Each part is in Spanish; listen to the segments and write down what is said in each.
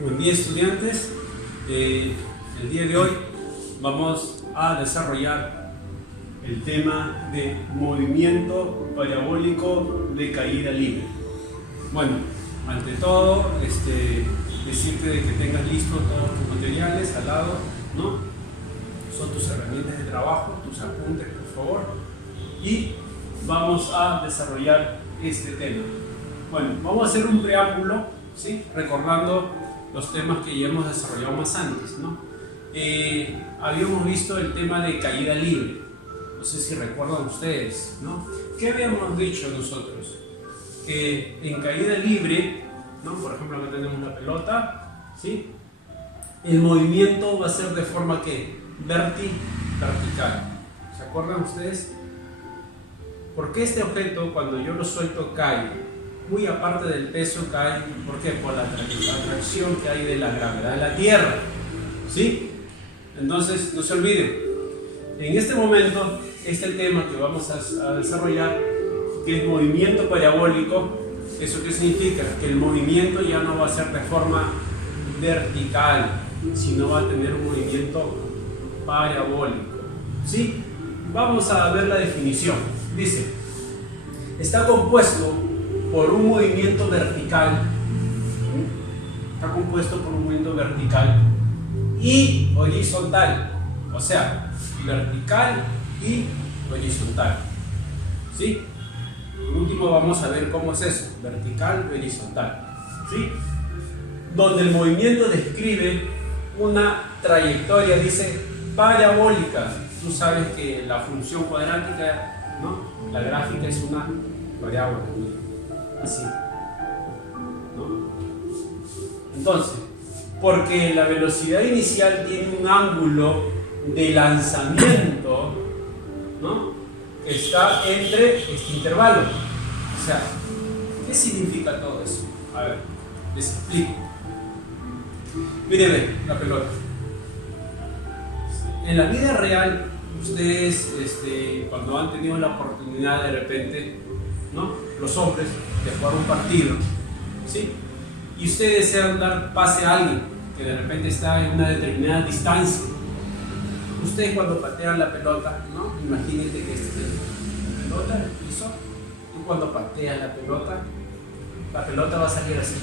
Buen día, estudiantes. El día de hoy vamos a desarrollar el tema de movimiento parabólico de caída libre. Bueno, ante todo, decirte de que tengas listos todos tus materiales al lado, ¿no? Son tus herramientas de trabajo, tus apuntes, por favor. Y vamos a desarrollar este tema. Bueno, vamos a hacer un preámbulo, ¿sí? Recordando los temas que ya hemos desarrollado más antes, ¿no? Habíamos visto el tema de caída libre. No sé si recuerdan ustedes, ¿no? ¿Qué habíamos dicho nosotros? Que en caída libre, ¿no? Por ejemplo, acá tenemos la pelota, ¿sí? El movimiento va a ser de forma que vertical. ¿Se acuerdan ustedes? Porque este objeto, cuando yo lo suelto, cae muy aparte del peso, cae. ¿Por qué? Por la atracción que hay de la gravedad de la Tierra, ¿sí? Entonces, no se olviden, en este momento, este tema que vamos a desarrollar, que es movimiento parabólico. ¿Eso qué significa? Que el movimiento ya no va a ser de forma vertical, sino va a tener un movimiento parabólico, ¿sí? Vamos a ver la definición. Dice, está compuesto por un movimiento vertical, y horizontal, o sea, vertical y horizontal, ¿sí? Por último vamos a ver cómo es eso, vertical y horizontal, ¿sí? Donde el movimiento describe una trayectoria, dice, parabólica. Tú sabes que la función cuadrática, ¿no? La gráfica es una parábola, así, ¿no? Entonces, porque la velocidad inicial tiene un ángulo de lanzamiento, ¿no? Que está entre este intervalo. O sea, ¿qué significa todo eso? A ver, les explico. Miren la pelota. En la vida real, ustedes cuando han tenido la oportunidad de repente, ¿no? Los hombres, de jugar un partido, ¿sí? Y ustedes desean dar pase a alguien que de repente está en una determinada distancia. Ustedes cuando patean la pelota, ¿no? Imagínense que esta es la pelota, el piso, y cuando patean la pelota va a salir así.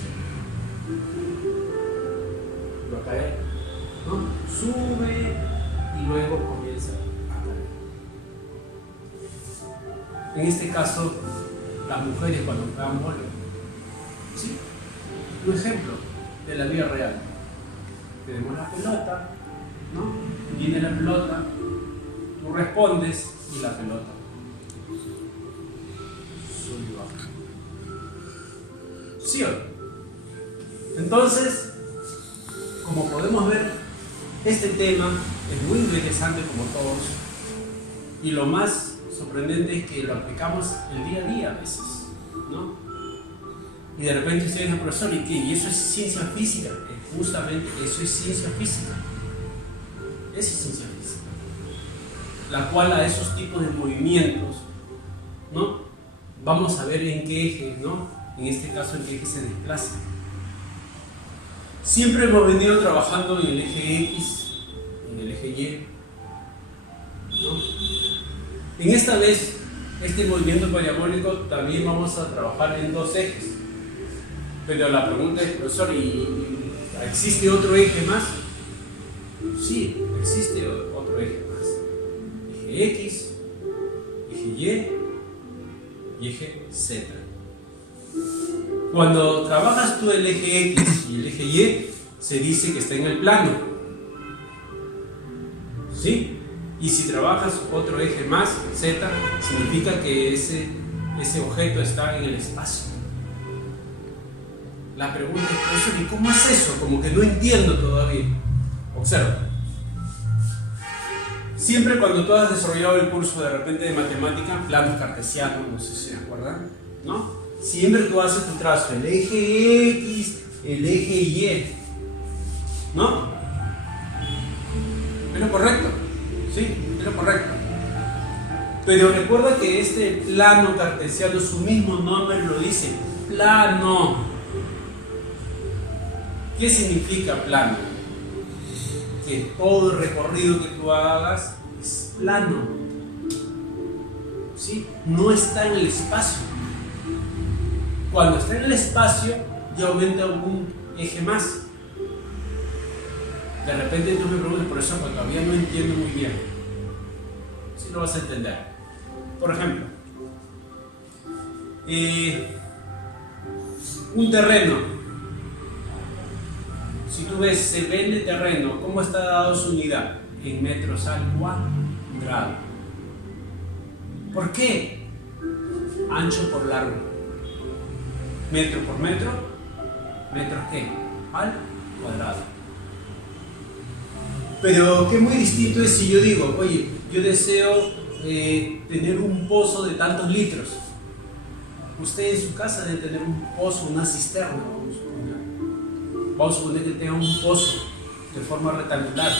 Va a caer, ¿no? Sube y luego comienza a caer. En este caso, las mujeres cuando juegan vóley, ¿sí? Un ejemplo de la vida real. Tenemos la pelota, ¿no? Viene la pelota, tú respondes y la pelota sube y baja. ¿Sí o no? Entonces, como podemos ver, este tema es muy interesante como todos, y lo más sorprendente es que lo aplicamos el día a día a veces, ¿no? Y de repente ustedes dicen, profesor, ¿y qué? ¿Y eso es ciencia física? Justamente eso es ciencia física. Eso es ciencia física. La cual a esos tipos de movimientos, ¿no? Vamos a ver en qué eje, ¿no? En este caso, en qué eje se desplaza. Siempre hemos venido trabajando en el eje X, en el eje Y, ¿no? En esta vez, este movimiento parabólico también vamos a trabajar en dos ejes. Pero la pregunta es, profesor, ¿existe otro eje más? Sí, existe otro eje más. Eje X, eje Y y eje Z. Cuando trabajas tú el eje X y el eje Y, se dice que está en el plano, ¿sí? Y si trabajas otro eje más, Z, significa que ese objeto está en el espacio. La pregunta es, profesor, ¿y cómo es eso? Como que no entiendo todavía. Observa. Siempre cuando tú has desarrollado el curso de repente de matemática, planos cartesianos, no sé si se acuerdan, ¿no? Siempre tú haces tu trazo, el eje X, el eje Y, ¿no? ¿Es lo correcto? Sí, es lo correcto. Pero recuerda que este plano cartesiano, su mismo nombre lo dice, plano. ¿Qué significa plano? Que todo el recorrido que tú hagas es plano, ¿sí? No está en el espacio. Cuando está en el espacio ya aumenta un eje más. De repente tú me preguntas, por eso todavía no entiendo muy bien. Si lo vas a entender. Por ejemplo, un terreno. Si tú ves, se ve el terreno, ¿cómo está dado su unidad? En metros al cuadrado. ¿Por qué? Ancho por largo. Metro por metro. ¿Metros qué? Al cuadrado. Pero qué muy distinto es si yo digo, oye, yo deseo tener un pozo de tantos litros. Usted en su casa debe tener un pozo, una cisterna, vamos a suponer que tenga un pozo de forma rectangular.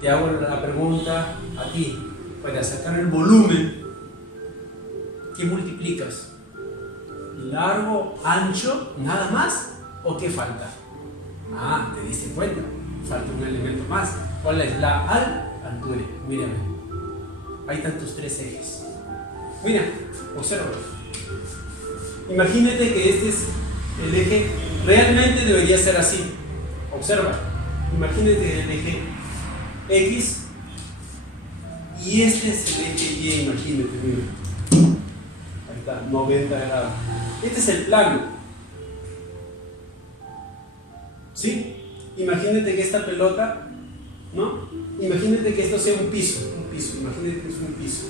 Te hago la pregunta a ti, para sacar el volumen, ¿qué multiplicas? ¿Largo, ancho, nada más? ¿O qué falta? Ah, te diste cuenta, falta un elemento más. ¿Cuál es? La altura. Mírame, hay tantos tres ejes. Mira, observa. Imagínate que este es el eje, realmente debería ser así. Observa, imagínate el eje X y este es el eje Y, imagínate, mira. Ahí está, 90 grados. Este es el plano. ¿Sí? Imagínate que esta pelota, ¿no? Imagínate que esto sea un piso, imagínate que es un piso.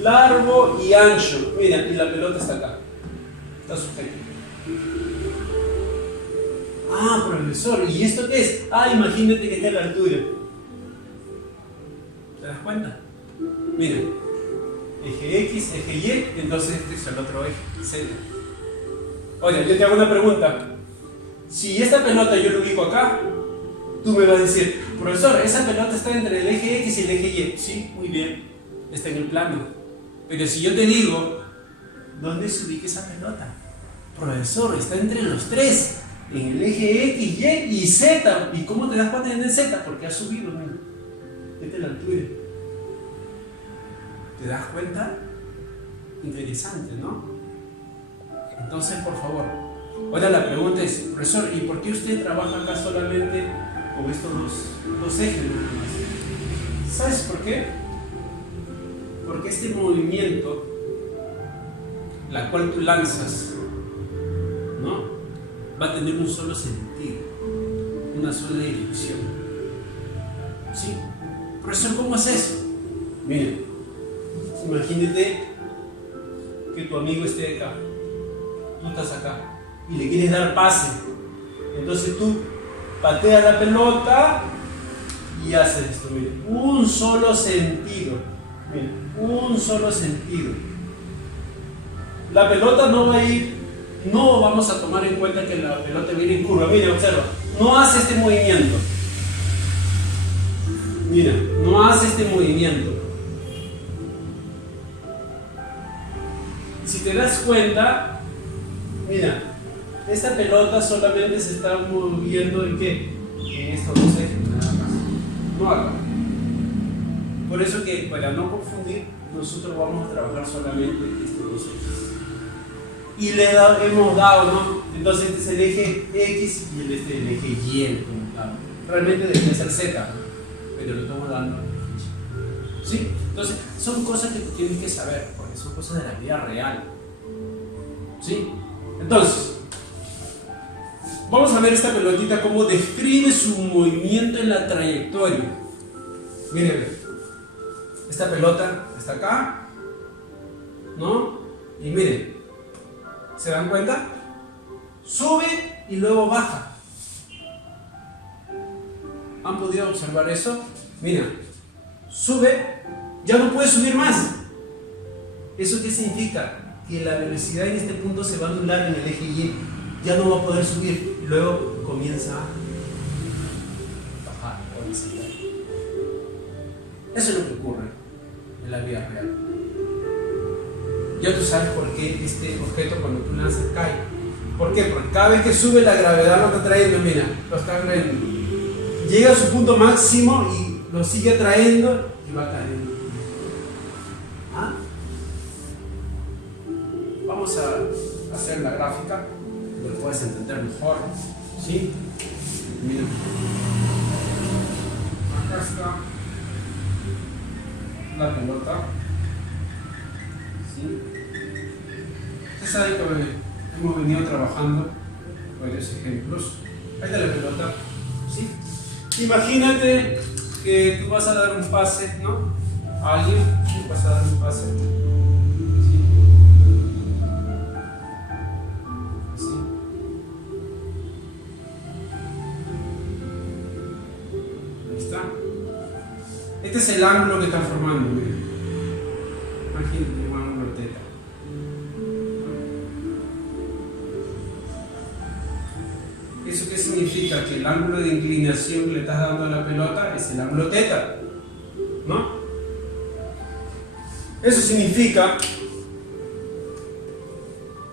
Largo y ancho. Mira, y la pelota está acá. Está sujeta. Ah, profesor, ¿y esto qué es? Ah, imagínate que está a la altura. ¿Te das cuenta? Mira, eje X, eje Y, entonces este es el otro eje, Z. Oye, yo te hago una pregunta. Si esta pelota yo la ubico acá, tú me vas a decir, profesor, esa pelota está entre el eje X y el eje Y. Sí, muy bien, está en el plano. Pero si yo te digo, ¿dónde se ubica esa pelota? Profesor, está entre los tres, en el eje X, Y y Z. ¿Y cómo te das cuenta en el Z? Porque ha subido, mira. Esta es la altura. ¿Te das cuenta? Interesante, ¿no? Entonces, por favor, ahora la pregunta es, profesor, ¿y por qué usted trabaja acá solamente con estos dos ejes nada más? ¿Sabes por qué? Porque este movimiento, la cual tú lanzas, ¿no? Va a tener un solo sentido, una sola dirección. ¿Sí? Profesor, ¿cómo es eso? Mira, imagínate que tu amigo esté acá, tú estás acá y le quieres dar pase. Entonces tú pateas la pelota y haces esto, mira, un solo sentido. Mira, un solo sentido. La pelota no va a ir, no vamos a tomar en cuenta que la pelota va a ir en curva. Mira, observa, no hace este movimiento. Mira, no hace este movimiento. Si te das cuenta, mira, esta pelota solamente se está moviendo ¿en qué? En estos dos ejes, nada más. No acá. Por eso que, para no confundir, nosotros vamos a trabajar solamente estos dos ejes. Y le hemos dado, ¿no? Entonces este es el eje X y el eje Y. Realmente debería ser Z, pero lo estamos dando. ¿Sí? Entonces, son cosas que tú tienes que saber, porque son cosas de la vida real. ¿Sí? Entonces, vamos a ver esta pelotita cómo describe su movimiento en la trayectoria. Miren, esta pelota está acá, ¿no? Y miren, ¿se dan cuenta? Sube y luego baja. ¿Han podido observar eso? Mira, sube, ya no puede subir más. ¿Eso qué significa? Que la velocidad en este punto se va a anular en el eje Y. Ya no va a poder subir y luego comienza a bajar o descender. Eso es lo que ocurre en la vida real. Ya tú sabes por qué este objeto cuando tú lanzas cae. ¿Por qué? Porque cada vez que sube la gravedad lo está trayendo, mira, lo está trayendo. Llega a su punto máximo y lo sigue trayendo y va cayendo. ¿Ah? Vamos a hacer la gráfica, lo puedes entender mejor. ¿Sí? Mira. Acá está la pelota. ¿Sí? Ustedes saben que hemos venido trabajando varios ejemplos. Ahí está la pelota. ¿Sí? Imagínate que tú vas a dar un pase, ¿no? A alguien, ¿sí? Vas a dar un pase. ¿Sí? ¿Sí? Ahí está. Este es el ángulo que están formando, miren. Imagínate un ángulo teta. ¿Eso qué significa? Que el ángulo de inclinación que le estás dando a la pelota es el ángulo teta, ¿no? Eso significa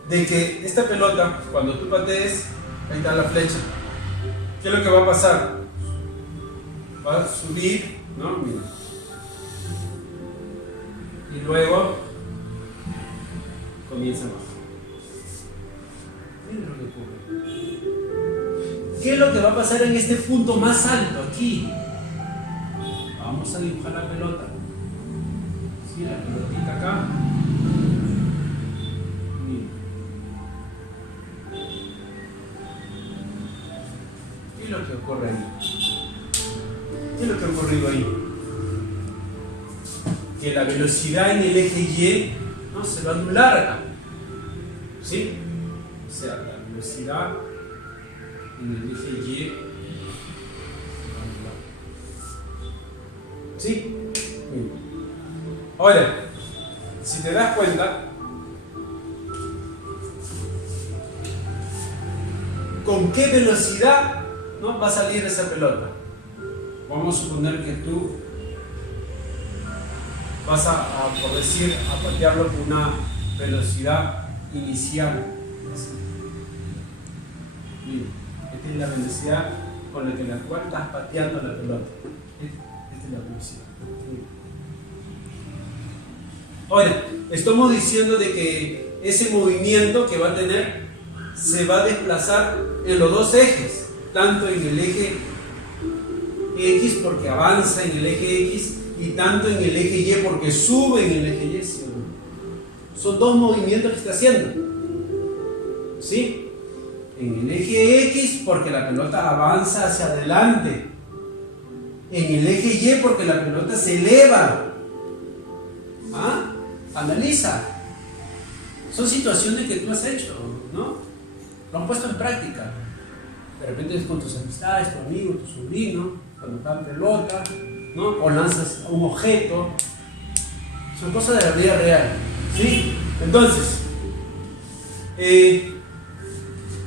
de que esta pelota, cuando tú patees, ahí está la flecha. ¿Qué es lo que va a pasar? Va a subir, ¿no? Mira. Y luego comienza abajo. Mira lo que ocurre. ¿Qué es lo que va a pasar en este punto más alto aquí? Vamos a dibujar la pelota. ¿Sí? La pelotita acá. Mira. ¿Qué es lo que ocurre ahí? ¿Qué es lo que ha ocurrido ahí? Que la velocidad en el eje Y, ¿no?, se va a anular acá. ¿Sí? O sea, la velocidad en el eje Y se va a anular. ¿Sí? Bien. Ahora, si te das cuenta, ¿con qué velocidad, ¿no?, va a salir esa pelota? Vamos a suponer que tú vas por decir, a patearlo con una velocidad inicial. Bien, esta es la velocidad con la cual estás pateando la pelota. Esta es la velocidad. Bien. Ahora, estamos diciendo de que ese movimiento que va a tener se va a desplazar en los dos ejes, tanto en el eje X porque avanza en el eje X y tanto en el eje Y porque sube en el eje Y. ¿Sí? Son dos movimientos que está haciendo. ¿Sí? En el eje X porque la pelota avanza hacia adelante. En el eje Y porque la pelota se eleva. ¿Ah? Analiza. Son situaciones que tú has hecho, ¿no? Lo han puesto en práctica. De repente es con tus amistades, tu amigo, tu sobrino, cuando están pelota, ¿no? O lanzas un objeto. Son cosas de la vida real, ¿sí? Entonces,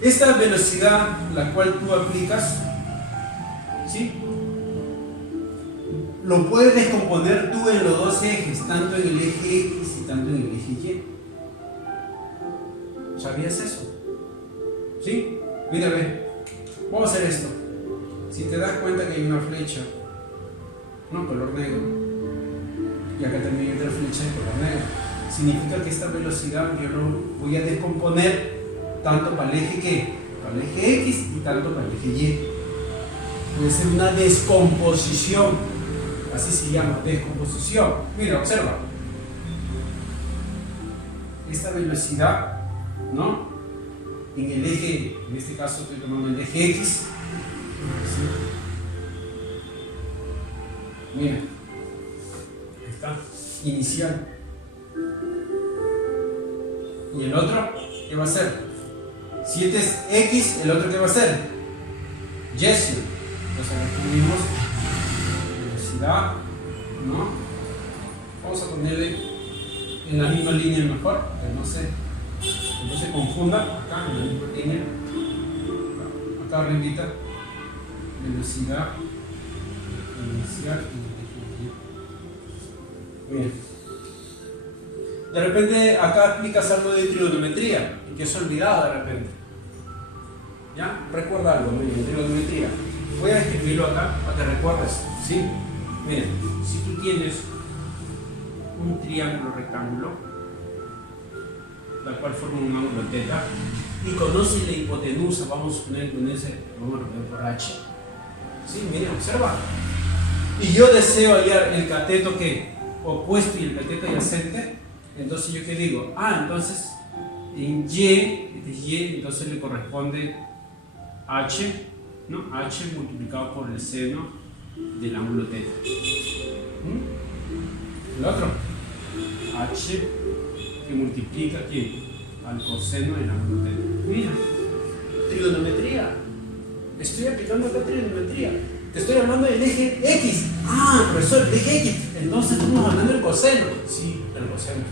esta velocidad la cual tú aplicas, ¿sí?, lo puedes descomponer tú en los dos ejes, tanto en el eje X y tanto en el eje Y. ¿Sabías eso? ¿Sí? Mira, ve. Vamos a hacer esto. Si te das cuenta que hay una flecha, no, color negro, y acá también hay otra flecha de color negro, significa que esta velocidad yo lo voy a descomponer tanto para el eje ¿qué? Para el eje X y tanto para el eje Y. Puede ser una descomposición. Así se llama, descomposición. Mira, observa. Esta velocidad, ¿no?, en el eje, en este caso estoy tomando el eje X. ¿Sí? Mira, ahí está, inicial. ¿Y el otro qué va a ser? Si este es X, ¿el otro qué va a ser? Y. Entonces escribimos velocidad, ¿no? Vamos a ponerle en la misma línea mejor, que no se confunda. Acá en la misma línea, acá arribita, velocidad inicial. Bien. De repente acá aplicas algo de trigonometría y que es olvidado de repente. ¿Ya? Recuerda algo, miren, en trigonometría. Voy a escribirlo acá para que recuerdes, ¿sí? Miren, si tú tienes un triángulo rectángulo, la cual forma un ángulo teta, y conoces la hipotenusa, vamos a suponer con ese, vamos a poner por H. ¿Sí? Miren, observa. Y yo deseo hallar el cateto que opuesto y el cateto adyacente, entonces yo qué digo, entonces en Y, entonces le corresponde H, ¿no? H multiplicado por el seno del ángulo teta. El otro, H que multiplica ¿quién? Al coseno del ángulo teta. Mira, trigonometría. Estoy aplicando acá trigonometría. Te estoy hablando del eje X. Profesor, el eje X. Entonces estamos hablando del coseno. Sí, el coseno.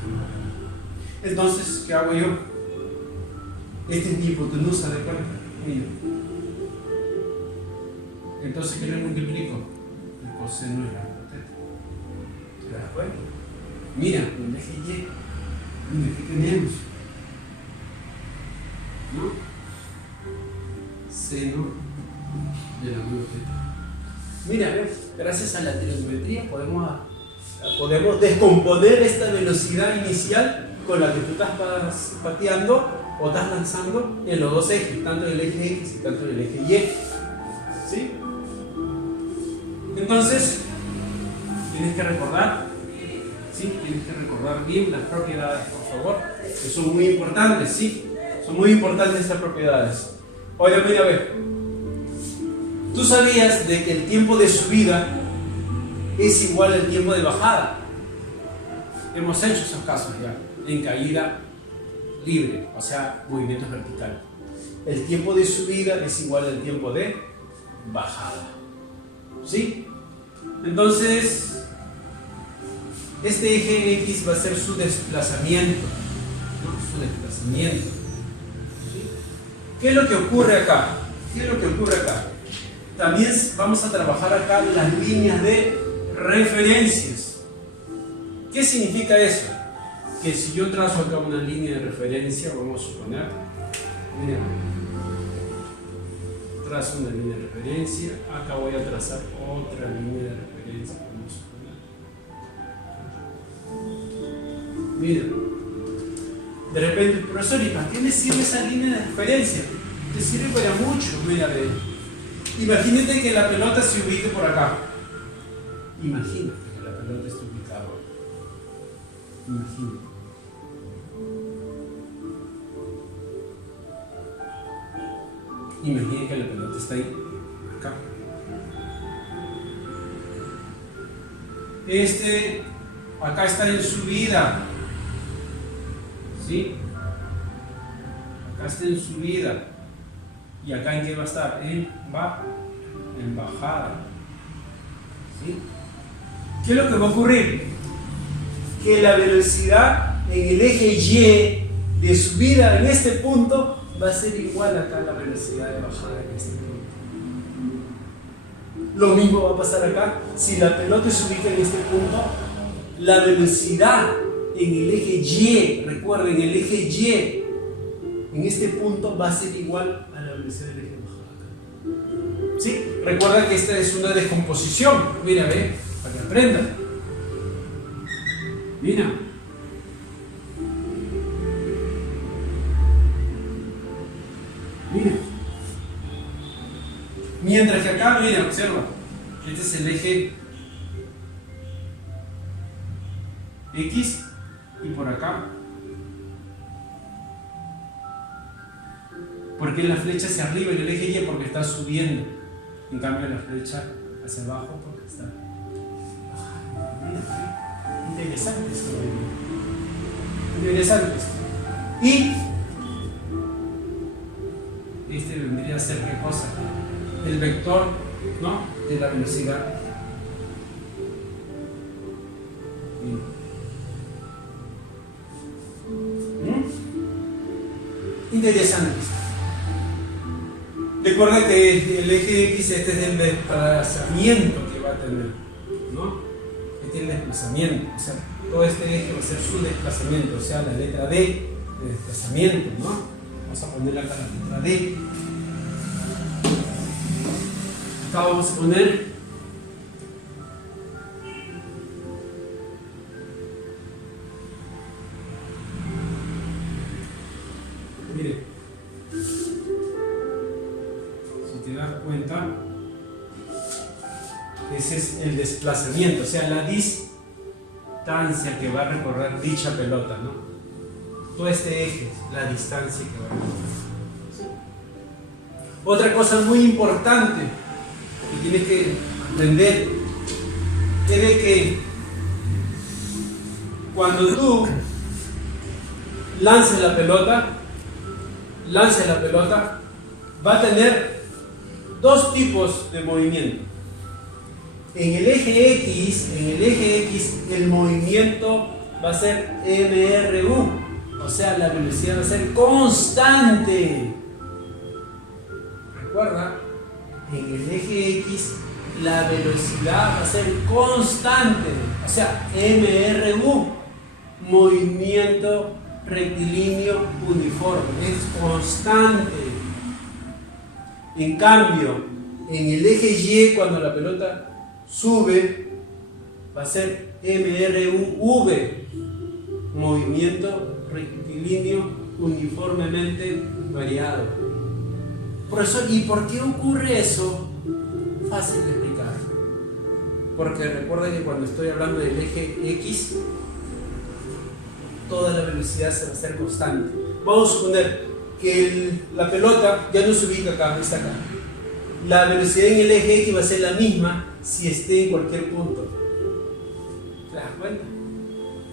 Entonces, ¿qué hago yo? Este es mi hipotenusa de cuenta. Mira. Entonces, ¿qué le multiplico? El coseno del ángulo teta. ¿Te das cuenta? Mira, el eje Y. Mira, ¿qué tenemos? ¿No? Seno del ángulo teta. Mira, gracias a la trigonometría podemos descomponer esta velocidad inicial con la que tú estás pateando o estás lanzando en los dos ejes, tanto en el eje X y tanto en el eje Y. ¿Sí? Entonces, tienes que recordar, ¿sí? Tienes que recordar bien las propiedades, por favor, que son muy importantes, ¿sí? Son muy importantes estas propiedades. Oye, mira, a ver. ¿Tú sabías de que el tiempo de subida es igual al tiempo de bajada? Hemos hecho esos casos ya, en caída libre, o sea, movimientos verticales. El tiempo de subida es igual al tiempo de bajada. ¿Sí? Entonces, este eje X va a ser su desplazamiento, ¿no? Su desplazamiento. ¿Sí? ¿Qué es lo que ocurre acá? ¿Qué es lo que ocurre acá? También vamos a trabajar acá las líneas de referencias. ¿Qué significa eso? Que si yo trazo acá una línea de referencia, vamos a suponer, mira, trazo una línea de referencia, acá voy a trazar otra línea de referencia, vamos a suponer. Mira, de repente, profesor, ¿y para qué me sirve esa línea de referencia? Te sirve para mucho, mira, imagínate que la pelota se ubique por acá. Imagínate que la pelota esté ubicada. Imagínate. Imagínate que la pelota está ahí, acá. Acá está en subida. ¿Sí? Acá está en subida. ¿Y acá en qué va a estar? En bajada. ¿Sí? ¿Qué es lo que va a ocurrir? Que la velocidad en el eje Y de subida en este punto va a ser igual acá a la velocidad de bajada en este punto. Lo mismo va a pasar acá. Si la pelota se ubica en este punto, la velocidad en el eje Y, recuerden, el eje Y en este punto va a ser igual a la velocidad del eje de bajada acá. ¿Sí? Recuerda que esta es una descomposición. Mira, ve, para que aprendan. Mira. Mira. Mientras que acá, mira, observa. Este es el eje X y por acá. ¿Por qué la flecha hacia arriba en el eje Y? Porque está subiendo. En cambio la flecha hacia abajo porque está bajando. Mira, interesante esto. Interesante esto. Y este vendría a ser ¿qué cosa? El vector, ¿no? De la velocidad. Interesante esto. Recuerda que el eje X este es el desplazamiento que va a tener, ¿no? Este es el desplazamiento, o sea, todo este eje va a ser su desplazamiento, o sea, la letra D de desplazamiento, ¿no? Vamos a poner acá la letra D. Acá vamos a poner mire, si te das cuenta, ese es el desplazamiento, o sea, la distancia que va a recorrer dicha pelota, ¿no? Todo este eje es la distancia que va a recorrer. Otra cosa muy importante que tienes que aprender es de que cuando tú lances la pelota, va a tener dos tipos de movimiento. En el eje X, el movimiento va a ser MRU, o sea, la velocidad va a ser constante. Recuerda, en el eje X la velocidad va a ser constante, o sea, MRU, movimiento rectilíneo uniforme, es constante. En cambio, en el eje Y, cuando la pelota sube, va a ser MRUV, movimiento rectilíneo uniformemente variado. Por eso, ¿y por qué ocurre eso? Fácil de explicar. Porque recuerda que cuando estoy hablando del eje X, toda la velocidad se va a hacer constante. Vamos a suponer que la pelota ya no se ubica acá, está acá. La velocidad en el eje X va a ser la misma si esté en cualquier punto. ¿Te das cuenta?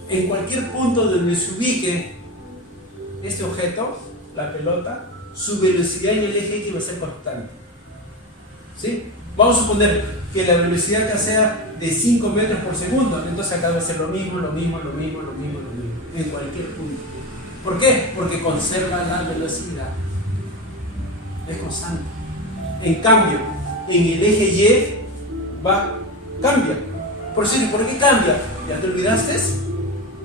En cualquier punto donde se ubique este objeto, la pelota, su velocidad en el eje X va a ser constante. ¿Sí? Vamos a suponer que la velocidad acá sea de 5 metros por segundo, entonces acá va a ser lo mismo, en cualquier punto. ¿Por qué? Porque conserva la velocidad. Es constante. En cambio, en el eje Y cambia. ¿Por qué cambia? ¿Ya te olvidaste?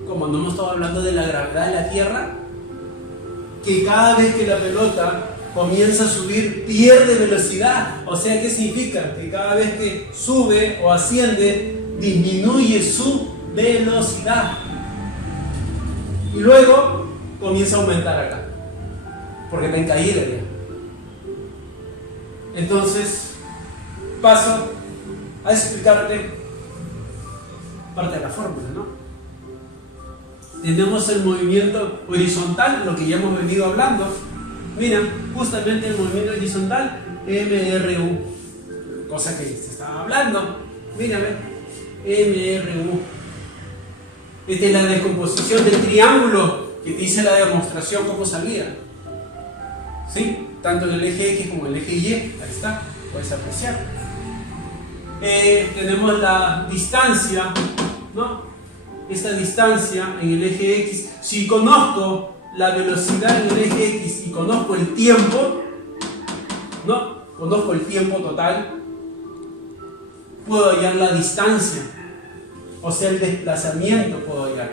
Como no hemos estado hablando de la gravedad de la Tierra, que cada vez que la pelota comienza a subir, pierde velocidad. O sea, ¿qué significa? Que cada vez que sube o asciende, disminuye su velocidad. Y luego comienza a aumentar acá, porque está en caída ya. Entonces, paso a explicarte parte de la fórmula, ¿no? Tenemos el movimiento horizontal, lo que ya hemos venido hablando. Mira, justamente el movimiento horizontal, MRU, cosa que se estaba hablando. Mira, MRU. Esta es la descomposición del triángulo que te hice la demostración cómo salía. ¿Sí? Tanto en el eje X como en el eje Y, ahí está, puedes apreciar. Tenemos la distancia, ¿no? Esta distancia en el eje X, si conozco la velocidad en el eje X y conozco el tiempo, ¿no? Conozco el tiempo total, puedo hallar la distancia, o sea, el desplazamiento puedo hallar.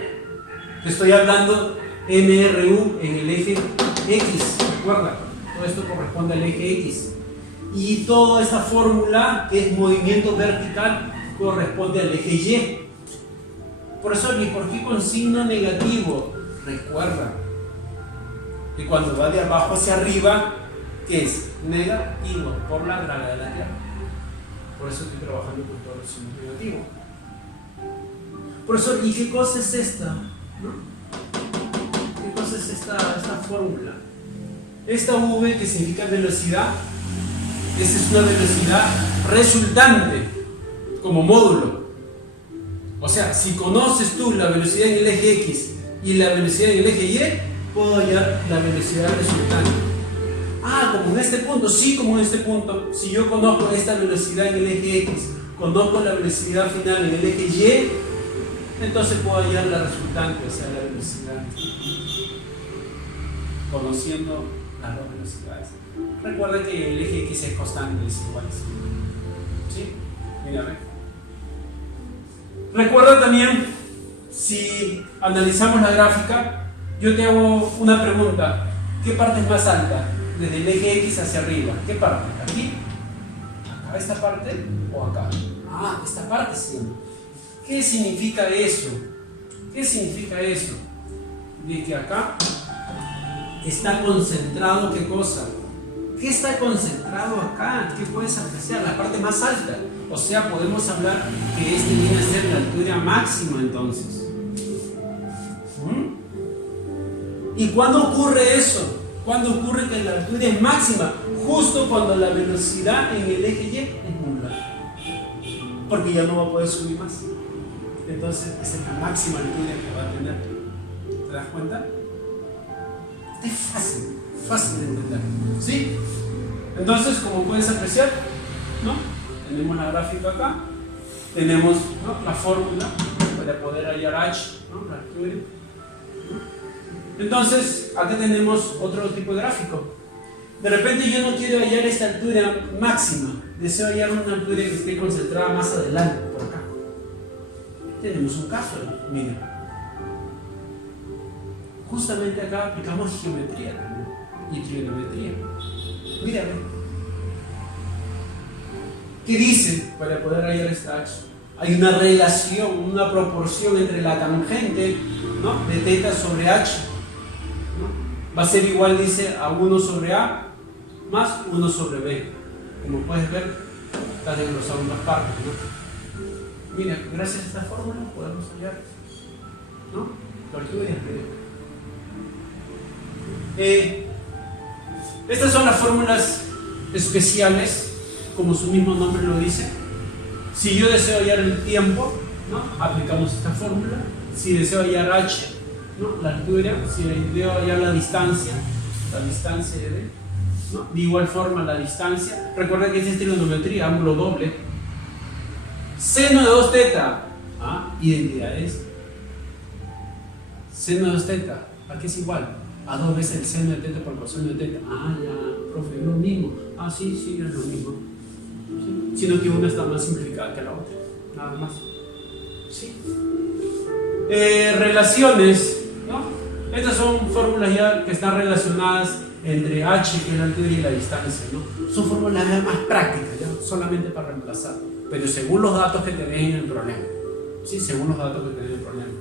Te estoy hablando MRU en el eje X, recuerda, todo esto corresponde al eje X. Y toda esta fórmula, que es movimiento vertical, corresponde al eje Y. Por eso, ¿y por qué con signo negativo? Recuerda que cuando va de abajo hacia arriba, ¿qué es? Negativo, por la gravedad de la Tierra. Por eso estoy trabajando con todos los signos negativos. Por eso, ¿y qué cosa es esta? ¿No? ¿Qué cosa es esta fórmula? Esta V, que significa velocidad, esa es una velocidad resultante como módulo. O sea, si conoces tú la velocidad en el eje X y la velocidad en el eje Y, puedo hallar la velocidad resultante. Como en este punto, sí, como en este punto, si yo conozco esta velocidad en el eje X, conozco la velocidad final en el eje Y, entonces puedo hallar la resultante, o sea, la velocidad, conociendo las dos velocidades. Recuerda que el eje X es constante, es igual. ¿Sí? Mira, ve. Recuerda también, si analizamos la gráfica, yo te hago una pregunta. ¿Qué parte es más alta? Desde el eje X hacia arriba. ¿Qué parte? ¿Aquí? Acá. ¿A esta parte o acá? Ah, esta parte sí. ¿Qué significa eso? ¿Qué significa eso? De que acá está concentrado, ¿qué cosa? ¿Qué está concentrado acá? ¿Qué puedes apreciar? La parte más alta. O sea, podemos hablar que este viene a ser la altura máxima entonces. ¿Y cuándo ocurre eso? ¿Cuándo ocurre que la altura es máxima? Justo cuando la velocidad en el eje Y es nula. Porque ya no va a poder subir más. Entonces, esa es la máxima altura que va a tener. ¿Te das cuenta? Es fácil de entender. ¿Sí? Entonces, como puedes apreciar, ¿no? Tenemos la gráfica acá. Tenemos, ¿no?, la fórmula para poder hallar H, ¿no?, la altura. Entonces, acá tenemos otro tipo de gráfico. De repente yo no quiero hallar esta altura máxima. Deseo hallar una altura que esté concentrada más adelante, por acá. Tenemos un caso, mira. Justamente acá aplicamos geometría también, y trigonometría. Mira, ¿qué dice para poder hallar esta H? Hay una relación, una proporción entre la tangente, ¿no?, de θ sobre H, ¿no? Va a ser igual, dice, a 1 sobre A más 1 sobre B. Como puedes ver, está desglosado en dos partes, ¿no? Mira, gracias a esta fórmula podemos hallar, ¿no?, la altura y el periodo. Estas son las fórmulas especiales, como su mismo nombre lo dice. Si yo deseo hallar el tiempo, ¿no?, aplicamos esta fórmula. Si deseo hallar H, ¿no?, la altura. Si deseo hallar la distancia de D, ¿no?, de igual forma la distancia. Recuerda que es trigonometría, ángulo doble. Seno de 2θ, identidades. Seno de 2θ, ¿a qué es igual? A 2 veces el seno de θ por coseno de θ. Ya, profe, es lo mismo. Sí, es lo mismo. ¿Sí? Sino que una está más simplificada que la otra. Nada más. ¿Sí? Relaciones, ¿no? Estas son fórmulas ya que están relacionadas entre H, que es la altura, y la distancia, ¿no? Son fórmulas más prácticas, ¿ya?, solamente para reemplazar. Pero según los datos que tenés en el problema. ¿Sí? Según los datos que tenés en el problema.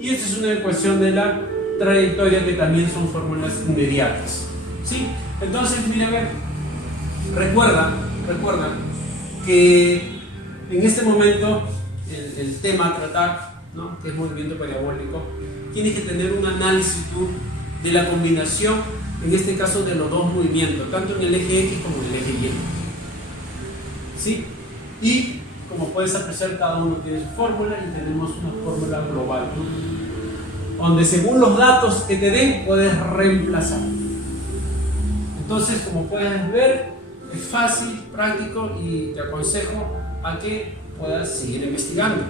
Y esta es una ecuación de la trayectoria, que también son fórmulas inmediatas. ¿Sí? Entonces, mira, a ver, recuerda que en este momento el tema a tratar, ¿no?, que es movimiento parabólico, tienes que tener un análisis tú de la combinación, en este caso de los dos movimientos, tanto en el eje X como en el eje Y. ¿Sí? Y como puedes apreciar, cada uno tiene su fórmula y tenemos una fórmula global, ¿no?, donde según los datos que te den puedes reemplazar. Entonces, como puedes ver, es fácil, práctico, y te aconsejo a que puedas seguir investigando.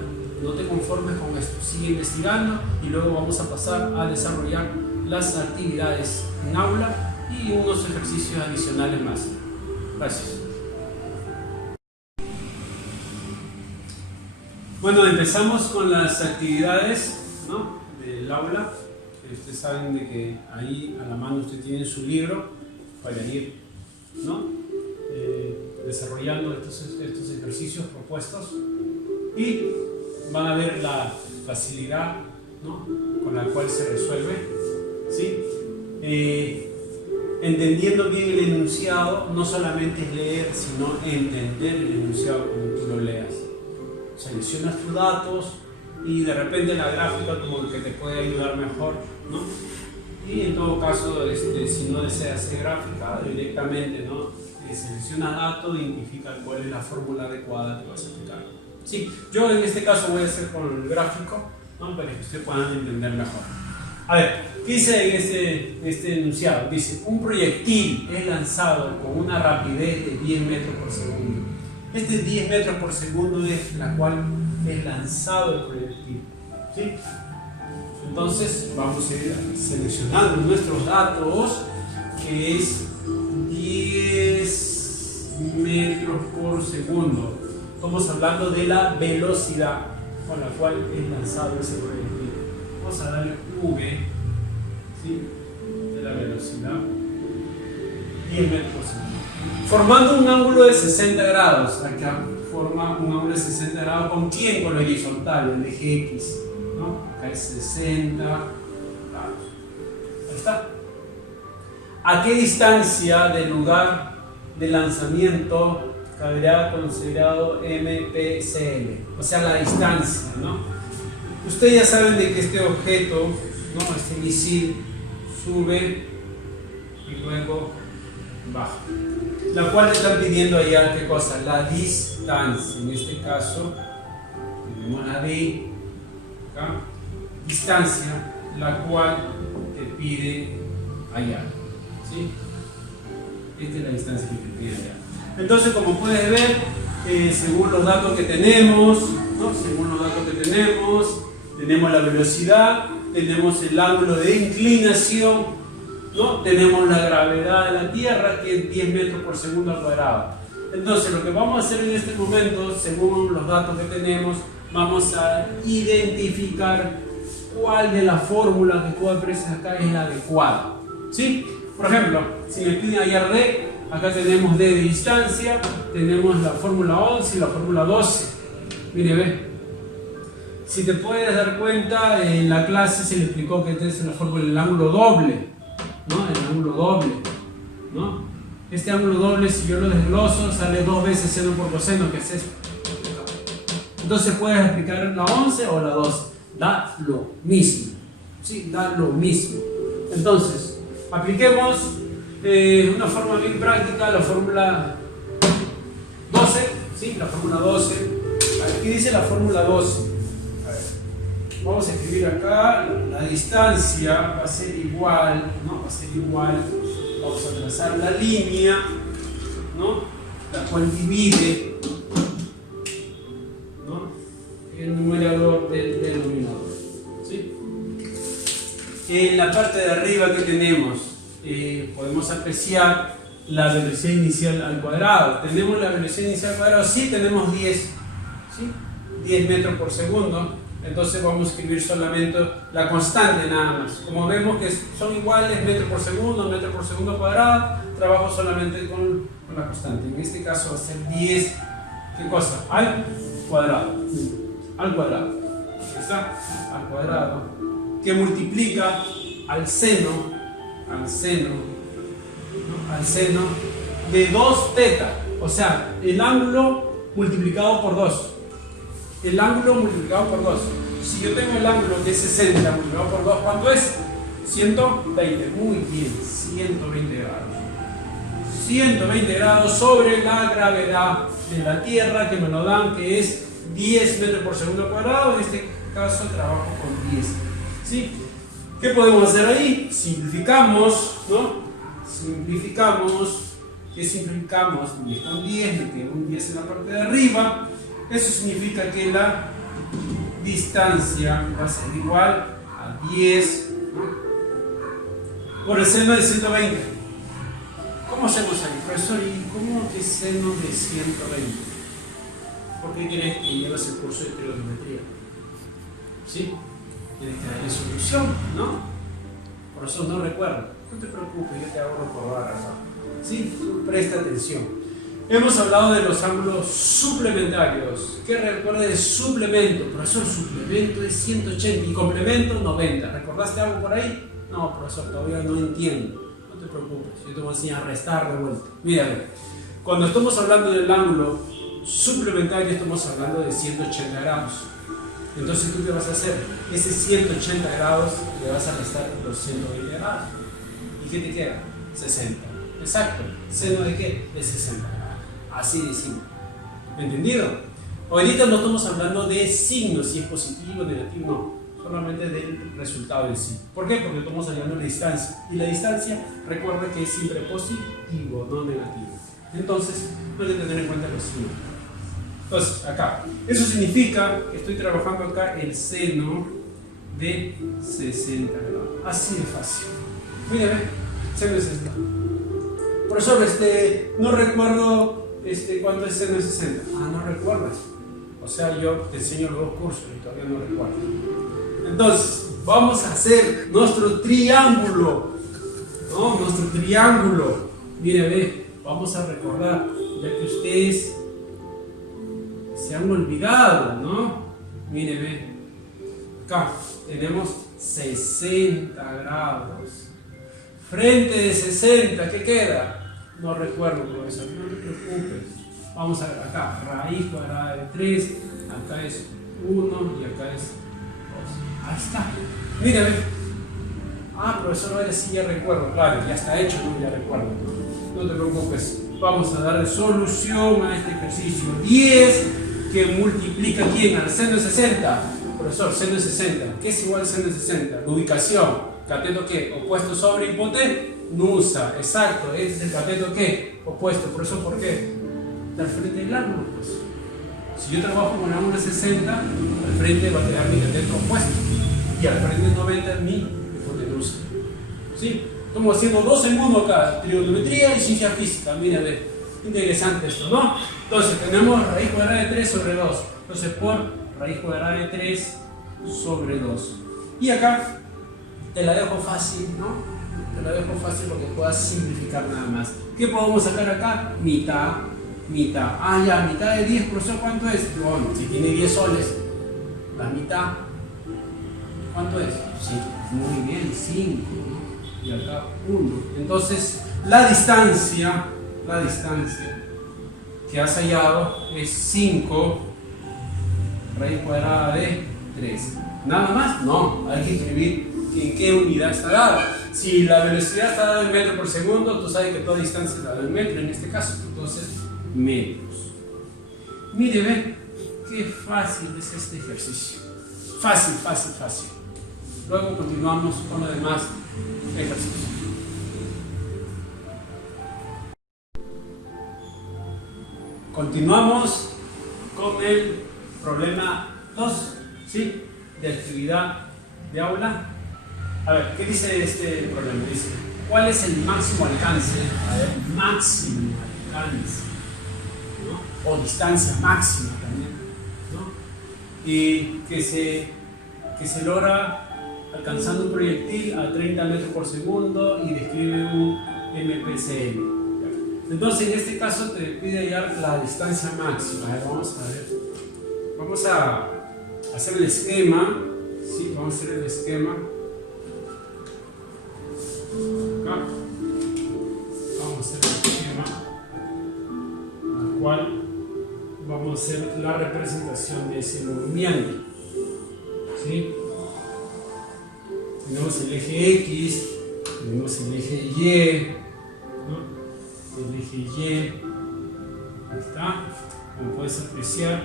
No te conformes con esto, sigue investigando, y luego vamos a pasar a desarrollar las actividades en aula y unos ejercicios adicionales más. Gracias. Bueno, empezamos con las actividades, ¿no?, del aula. Ustedes saben de que ahí a la mano usted tiene su libro para ir, ¿no?, desarrollando estos ejercicios propuestos, y van a ver la facilidad, ¿no?, con la cual se resuelve. ¿Sí? Entendiendo bien el enunciado, no solamente es leer, sino entender el enunciado como tú lo leas. Seleccionas tus datos y de repente la gráfica como que te puede ayudar mejor, ¿no? Y en todo caso, si no deseas hacer gráfica directamente, ¿no?, selecciona datos, identifica cuál es la fórmula adecuada que vas a aplicar. Sí, yo en este caso voy a hacer con el gráfico, ¿no?, para que ustedes puedan entender mejor. A ver, ¿qué dice en este enunciado? Dice, un proyectil es lanzado con una rapidez de 10 metros por segundo. Este 10 metros por segundo es la cual es lanzado el proyectil. ¿Sí? Entonces vamos a ir seleccionando nuestros datos, que es 10 metros por segundo. Estamos hablando de la velocidad con la cual es lanzado ese proyectil. Vamos a darle V, ¿sí?, de la velocidad. 10 metros por segundo. Formando un ángulo de 60 grados. Acá forma un ángulo de 60 grados. ¿Con quién? Con el horizontal, el eje X. ¿No? Acá es 60 grados. Ahí está. ¿A qué distancia del lugar de lanzamiento caberá considerado MPCL? O sea, la distancia, ¿no? Ustedes ya saben de que este objeto, ¿no? Este misil, sube y luego baja. La cual están pidiendo allá, ¿qué cosa? La distancia. En este caso, tenemos la D, acá, distancia, la cual te pide allá. ¿Sí? Esta es la distancia que te pide allá. Entonces, como puedes ver, según los datos que tenemos, ¿no? Según los datos que tenemos la velocidad, tenemos el ángulo de inclinación, ¿no? Tenemos la gravedad de la Tierra, que es 10 metros por segundo al cuadrado. Entonces, lo que vamos a hacer en este momento, según los datos que tenemos, vamos a identificar cuál de las fórmulas que tú apareces acá es la adecuada. ¿Sí? Por ejemplo, si me piden hallar D, acá tenemos D de distancia, tenemos la fórmula 11 y la fórmula 12. Mire, ve. Si te puedes dar cuenta, en la clase se le explicó que esta es la fórmula del ángulo doble, ¿no? El ángulo doble, ¿no? Este ángulo doble, si yo lo desgloso, sale 2 veces seno por coseno, que es esto. Entonces puedes explicar la 11 o la 12. Da lo mismo. ¿Sí? Da lo mismo. Entonces, apliquemos una forma bien práctica, la fórmula 12. ¿Sí? La fórmula 12. Aquí dice la fórmula 12. Vamos a escribir acá, la distancia va a ser igual, ¿no? Va a ser igual, vamos a trazar la línea, ¿no? La cual divide, ¿no? El numerador del denominador, ¿sí? En la parte de arriba que tenemos, podemos apreciar la velocidad inicial al cuadrado. ¿Tenemos la velocidad inicial al cuadrado? Sí, tenemos 10, ¿sí? 10 metros por segundo. Entonces vamos a escribir solamente la constante nada más. Como vemos que son iguales metro por segundo cuadrado, trabajo solamente con la constante. En este caso va a ser 10, ¿qué cosa? Al cuadrado. Al cuadrado. Aquí está, al cuadrado. Que multiplica al seno, ¿no? Al seno de 2 teta. O sea, el ángulo multiplicado por 2. El ángulo multiplicado por 2. Si yo tengo el ángulo que es 60 multiplicado por 2, ¿cuánto es? 120. Muy bien, 120 grados. 120 grados sobre la gravedad de la Tierra, que me lo dan, que es 10 metros por segundo cuadrado. En este caso trabajo con 10. ¿Sí? ¿Qué podemos hacer ahí? Simplificamos, ¿no? Simplificamos. ¿Qué simplificamos? 10 con 10, me queda un 10 en la parte de arriba. Eso significa que la distancia va a ser igual a 10, ¿no? Por el seno de 120. ¿Cómo hacemos ahí, profesor? ¿Y cómo que seno de 120? ¿Por qué quieres que lleves el curso de trigonometría? ¿Sí? Tienes que darle solución, ¿no? Por eso no recuerdo. No te preocupes, yo te hago recordar acá. ¿Sí? Presta atención. Hemos hablado de los ángulos suplementarios. ¿Qué recuerda de suplemento? Profesor, suplemento es 180 y complemento 90. ¿Recordaste algo por ahí? No, profesor, todavía no entiendo. No te preocupes, yo te voy a enseñar a restar de vuelta. Mírame, cuando estamos hablando del ángulo suplementario, estamos hablando de 180 grados. Entonces, ¿tú qué vas a hacer? Ese 180 grados le vas a restar los 120 grados. ¿Y qué te queda? 60. Exacto. ¿Seno de qué? De 60. Así de simple. ¿Entendido? Ahorita no estamos hablando de signos, si es positivo o negativo, no. Solamente del resultado en sí. ¿Por qué? Porque estamos hablando de distancia. Y la distancia, recuerda que es siempre positivo, no negativo. Entonces, no hay que tener en cuenta los signos. Entonces, acá. Eso significa que estoy trabajando acá el seno de 60 grados. Así de fácil. Mira, seno de 60. Profesor, no recuerdo cuánto es seno de 60. Ah, no recuerdas. O sea, yo te enseño los 2 cursos y todavía no recuerdo. Entonces, vamos a hacer nuestro triángulo. ¿No? Nuestro triángulo. Mire, ve, vamos a recordar, ya que ustedes se han olvidado, ¿no? Mire, ve, acá tenemos 60 grados. Frente de 60, ¿qué queda? No recuerdo, profesor, no te preocupes. Vamos a ver acá, raíz cuadrada de 3, acá es 1 y acá es 2. Ahí está. Mira, ve. Ah, profesor, ahora sí ya recuerdo, claro, ya está hecho, no, ya recuerdo. No te preocupes. Vamos a darle solución a este ejercicio. 10 que multiplica ¿quién? Al seno de 60. Profesor, seno de 60. ¿Qué es igual a seno de 60? La ubicación. ¿Cateto qué? Opuesto sobre hipotenusa. Exacto. Este es el cateto qué? Opuesto. Por eso, ¿por qué? Al frente del ángulo, pues. Si yo trabajo con ángulo de 60, al frente va a quedar mi cateto opuesto. Y al frente de 90 es mi hipotenusa. ¿Sí? Estamos haciendo 2 en 1 acá. Trigonometría y ciencia física. Mira, ve. Interesante esto, ¿no? Entonces, tenemos raíz cuadrada de 3 sobre 2. Entonces, por raíz cuadrada de 3 sobre 2. Y acá te la dejo fácil, ¿no? Te la dejo fácil porque puedas simplificar nada más. ¿Qué podemos sacar acá? Mitad, mitad. Ah, ya, mitad de 10, profesor, ¿cuánto es? Bueno, si tiene 10 soles, la mitad, ¿cuánto es? Sí, muy bien, 5, ¿no? Y acá 1. Entonces, la distancia que has hallado es 5 raíz cuadrada de 3. ¿Nada más? No, hay que escribir en qué unidad está dado. Si la velocidad está dada en metros por segundo, tú sabes que toda distancia está dada en metro en este caso, entonces metros. Mire, ve, qué fácil es este ejercicio. Fácil, fácil, fácil. Luego continuamos con los demás ejercicios. Continuamos con el problema 2, ¿sí? De actividad de aula. A ver, ¿qué dice este problema? Dice, ¿cuál es el máximo alcance? A ver, máximo alcance, ¿no? O distancia máxima también, ¿no? Y que se logra alcanzando un proyectil a 30 metros por segundo y describe un MPCM. Entonces, en este caso te pide hallar la distancia máxima. A ver, vamos a ver. Vamos a hacer el esquema. Sí, vamos a hacer el esquema. Acá. Vamos a hacer el esquema al cual vamos a hacer la representación de ese movimiento. ¿Sí? Tenemos el eje X, tenemos el eje Y, ¿no? El eje Y, ahí está, como puedes apreciar.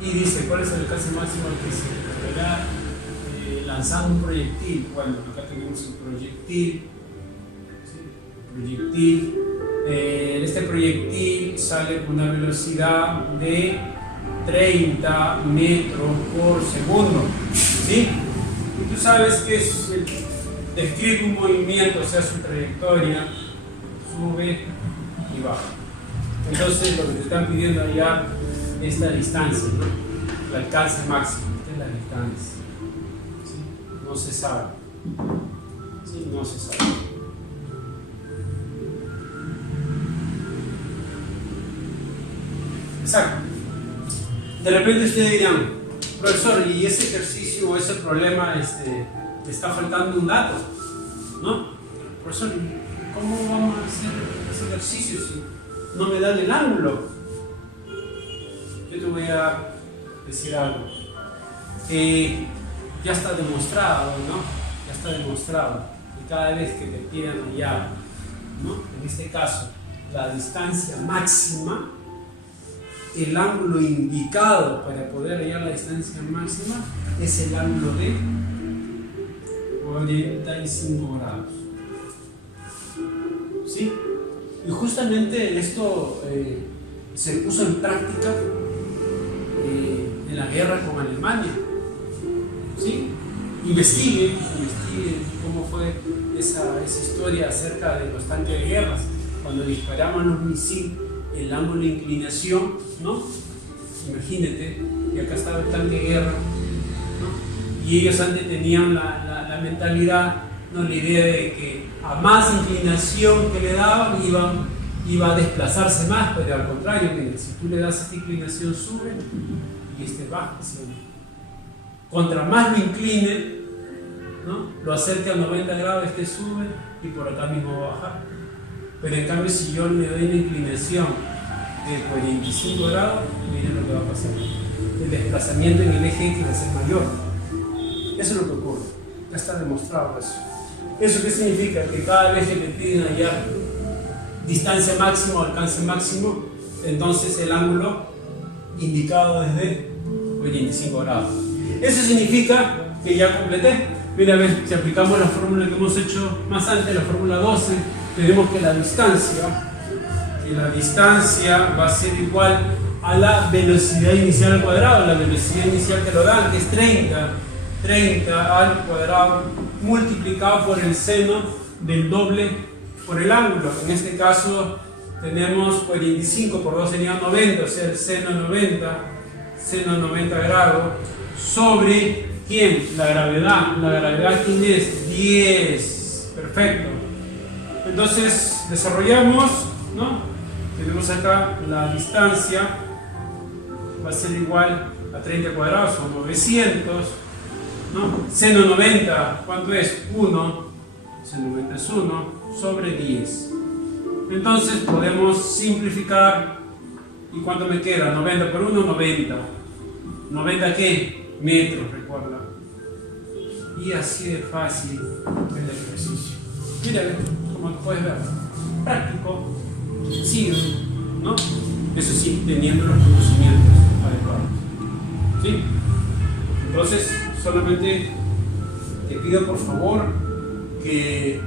Y dice, ¿cuál es el alcance máximo al que se logrará lanzando un proyectil? Bueno, acá tenemos un proyectil. ¿Sí? Proyectil. Este proyectil sale con una velocidad de 30 metros por segundo. ¿Sí? Y tú sabes que es describe un movimiento, o sea, su trayectoria, sube y baja. Entonces, lo que te están pidiendo allá es la distancia, ¿no? El alcance máximo. Esta es la distancia. ¿Sí? No se sabe. ¿Sí? No se sabe. Exacto. De repente ustedes dirán, profesor, ¿y ese ejercicio o ese problema le está faltando un dato? ¿No? Profesor, ¿cómo vamos a hacer ese ejercicio si no me dan el ángulo? Yo te voy a decir algo. Ya está demostrado, ¿no? Ya está demostrado que cada vez que te pidan hallar, ¿no? En este caso, la distancia máxima, el ángulo indicado para poder hallar la distancia máxima es el ángulo de 45 grados. ¿Sí? Y justamente esto se puso en práctica en la guerra con Alemania. ¿Sí? Investigue cómo fue esa historia acerca de los tanques de guerras. Cuando disparaban los misiles, el ángulo de inclinación, ¿no? Imagínate que acá estaba el tanque de guerra, ¿no? Y ellos antes tenían la mentalidad, ¿no? La idea de que a más inclinación que le daban iba a desplazarse más, pero al contrario, mira, si tú le das esta inclinación sube y este baja, ¿sí? Contra más lo incline, ¿no? Lo acerque a 90 grados, este sube y por acá mismo va a bajar. Pero en cambio, si yo le doy una inclinación de 45 grados, miren lo que va a pasar. El desplazamiento en el eje X va a ser mayor. Eso es lo que ocurre. Ya está demostrado eso. ¿Eso qué significa? Que cada vez que te piden hallar distancia máxima o alcance máximo, entonces el ángulo indicado es de 45 grados. Eso significa que ya completé. Mira, a ver, si aplicamos la fórmula que hemos hecho más antes, la fórmula 12, tenemos que la distancia va a ser igual a la velocidad inicial al cuadrado. La velocidad inicial que lo dan, que es 30 al cuadrado multiplicado por el seno del doble por el ángulo. En este caso tenemos 45 por 2 sería 90, o sea el seno 90 grados sobre ¿quién? La gravedad. La gravedad ¿quién es? 10. Perfecto. Entonces desarrollamos, ¿no? Tenemos acá la distancia va a ser igual a 30 cuadrados, son 900, ¿no? Seno 90, ¿cuánto es? 1. Seno 90 es 1 sobre 10. Entonces podemos simplificar. ¿Y cuánto me queda? 90 por 1, 90. ¿90 qué? Metros, recuerda. Y así de fácil el ejercicio. Mira, como puedes ver, práctico, sencillo, ¿no? Eso sí, teniendo los conocimientos adecuados. ¿Sí? Entonces, solamente te pido por favor que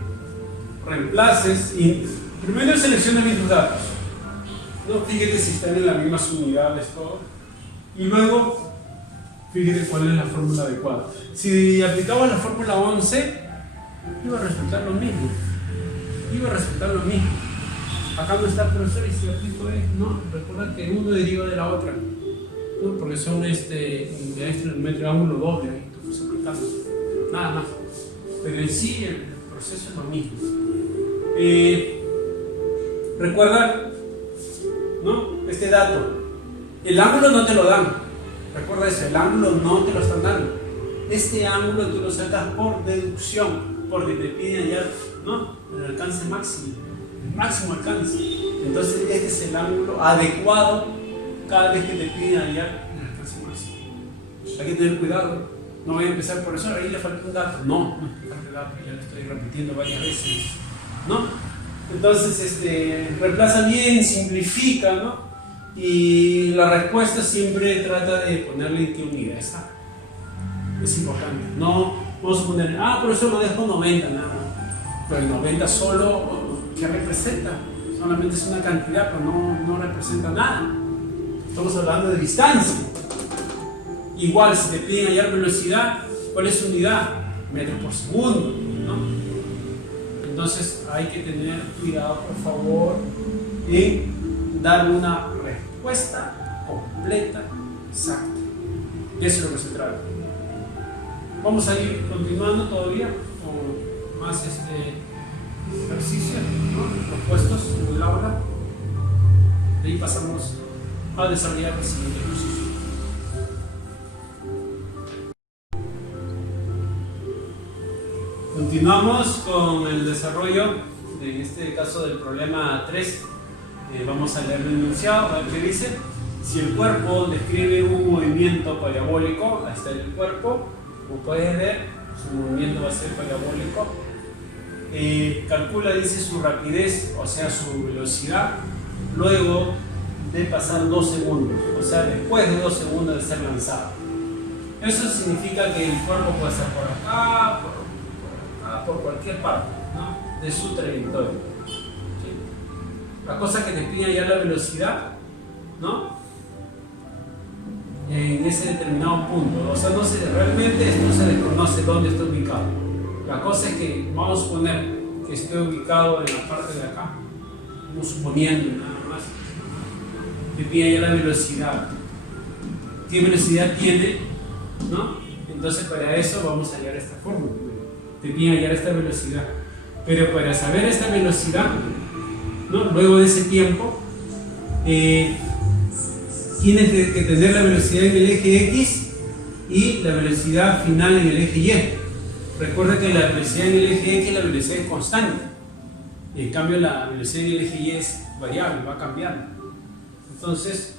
reemplaces y primero selecciona bien tus datos. No, fíjate si están en las mismas unidades, todo. Y luego, fíjate cuál es la fórmula adecuada. Si aplicabas la fórmula 11, iba a resultar lo mismo. Acá no está el profesor y si aplico no, recuerda que uno deriva de la otra. No, porque son el metro ángulo doble, ahí tú estás aplicando. Nada más. Pero en sí el proceso es lo mismo. Recuerda, ¿no? Este dato. El ángulo no te lo dan. Recuerda eso, el ángulo no te lo están dando. Este ángulo tú lo sacas por deducción, porque te piden hallar, ¿no? El alcance máximo, el máximo alcance. Entonces este es el ángulo adecuado cada vez que te piden hallar el alcance máximo. Hay que tener cuidado. No voy a empezar por eso, ahí le falta un dato. No falta dato, ya lo estoy repitiendo varias veces, ¿no? Entonces reemplaza bien, simplifica, ¿no? Y la respuesta siempre trata de ponerle en qué unidad está. Es importante. No vamos a poner, pero eso lo dejo 90, nada. Pero el 90 solo, ¿qué representa? Solamente es una cantidad, pero no representa nada. Estamos hablando de distancia. Igual, si te piden hallar velocidad, ¿cuál es su unidad? Metros por segundo, ¿no? Entonces hay que tener cuidado, por favor, en dar una respuesta completa, exacta. Y eso es lo que se trata. Vamos a ir continuando todavía con más ejercicios, ¿no? Propuestos en el aula. De ahí pasamos a desarrollar el siguiente ejercicio. Continuamos con el desarrollo, en este caso del problema 3. Vamos a leer el enunciado, a ver qué dice. Si el cuerpo describe un movimiento parabólico, ahí está el cuerpo, como puedes ver, su movimiento va a ser parabólico. Calcula, dice, su rapidez, o sea, su velocidad, luego de pasar 2 segundos, o sea, después de 2 segundos de ser lanzado. Eso significa que el cuerpo puede estar por acá, por cualquier parte, ¿no? De su trayectoria. ¿Sí? La cosa que te pide ya la velocidad, ¿no? En ese determinado punto, o sea, realmente no se desconoce dónde está ubicado. La cosa es que vamos a suponer que esté ubicado en la parte de acá, como suponiendo nada más. Te pide ya la velocidad. ¿Qué velocidad tiene? ¿No? Entonces para eso vamos a hallar esta fórmula. te piden hallar esta velocidad. Pero para saber esta velocidad, ¿no? Luego de ese tiempo, tienes que tener la velocidad en el eje X y la velocidad final en el eje Y. Recuerda que la velocidad en el eje X, la velocidad es constante. En cambio, la velocidad en el eje Y es variable, va cambiando. Entonces